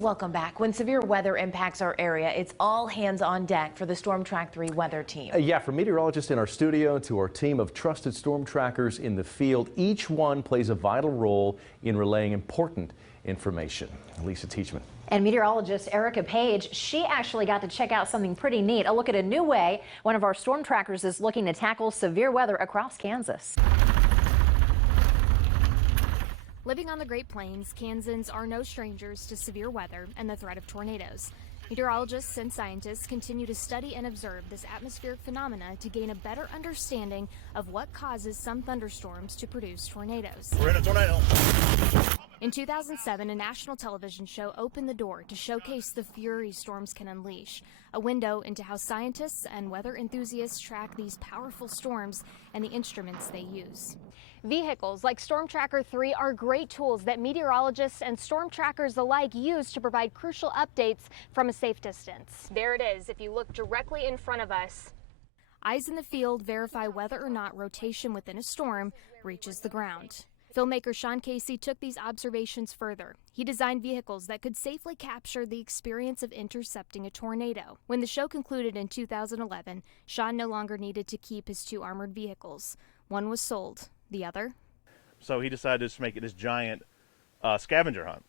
Welcome back. When severe weather impacts our area, it's all hands on deck for the Storm Track 3 weather team. Yeah, from meteorologists in our studio to our team of trusted storm trackers in the field, each one plays a vital role in relaying important information. Lisa Teachman. And meteorologist Erica Page, she actually got to check out something pretty neat. A look at a new way one of our storm trackers is looking to tackle severe weather across Kansas. Living on the Great Plains, Kansans are no strangers to severe weather and the threat of tornadoes. Meteorologists and scientists continue to study and observe this atmospheric phenomena to gain a better understanding of what causes some thunderstorms to produce tornadoes. We're in a tornado. In 2007, a national television show opened the door to showcase the fury storms can unleash, a window into how scientists and weather enthusiasts track these powerful storms and the instruments they use. Vehicles like Storm Tracker 3 are great tools that meteorologists and storm trackers alike use to provide crucial updates from a safe distance. There it is, if you look directly in front of us. Eyes in the field verify whether or not rotation within a storm reaches the ground. Filmmaker Sean Casey took these observations further. He designed vehicles that could safely capture the experience of intercepting a tornado. When the show concluded in 2011, Sean no longer needed to keep his two armored vehicles. One was sold. The other? So he decided to make it this giant scavenger hunt.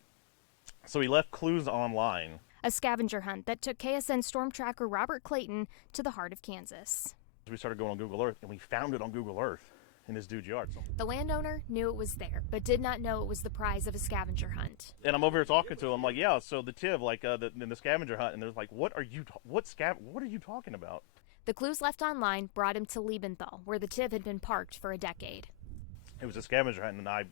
So he left clues online. A scavenger hunt that took KSN storm tracker Robert Clayton to the heart of Kansas. We started going on Google Earth, and we found it on Google Earth in this dude's yard. The landowner knew it was there, but did not know it was the prize of a scavenger hunt. And I'm over here talking to him, like, yeah, so the TIV, like, in the scavenger hunt, and they're like, what are you talking about? The clues left online brought him to Liebenthal, where the TIV had been parked for a decade. It was a scavenger hunt, and I,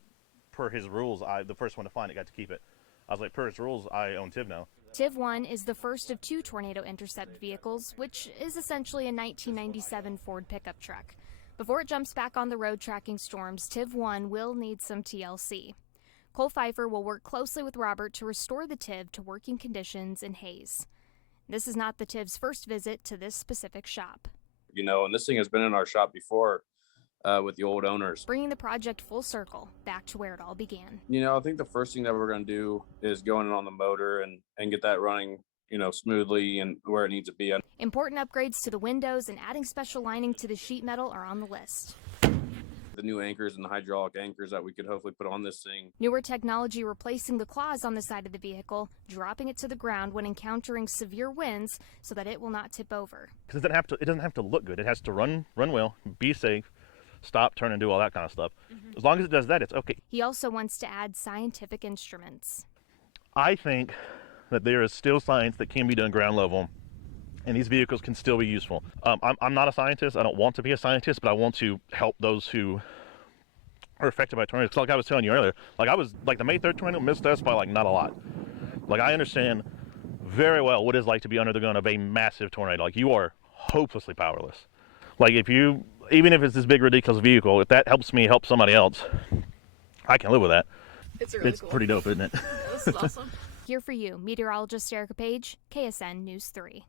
per his rules, the first one to find it got to keep it. I was like, per his rules, I own TIV now. TIV 1 is the first of two tornado intercept vehicles, which is essentially a 1997 Ford pickup truck. Before it jumps back on the road tracking storms, TIV 1 will need some TLC. Cole Pfeiffer will work closely with Robert to restore the TIV to working conditions in Hayes. This is not the TIV's first visit to this specific shop. You know, and this thing has been in our shop before. With the old owners. Bringing the project full circle, back to where it all began. You know, I think the first thing that we're going to do is go in on the motor and get that running, you know, smoothly and where it needs to be. Important upgrades to the windows and adding special lining to the sheet metal are on the list. The new anchors and the hydraulic anchors that we could hopefully put on this thing. Newer technology replacing the claws on the side of the vehicle, dropping it to the ground when encountering severe winds so that it will not tip over. Because it doesn't have to look good. It has to run well, be safe. Stop, turn, and do all that kind of stuff. As long as it does that, it's okay. He also wants to add scientific instruments. I think that there is still science that can be done ground level, and these vehicles can still be useful. I'm not a scientist. I don't want to be a scientist, but I want to help those who are affected by tornadoes. Like I was telling you earlier, the May 3rd tornado missed us by not a lot. Like, I understand very well what it's like to be under the gun of a massive tornado. Like, you are hopelessly powerless. Like, even if it's this big ridiculous vehicle, if that helps me help somebody else, I can live with that. It's cool. Pretty dope, isn't it? This is awesome. Here for you, meteorologist Erica Page, KSN News 3.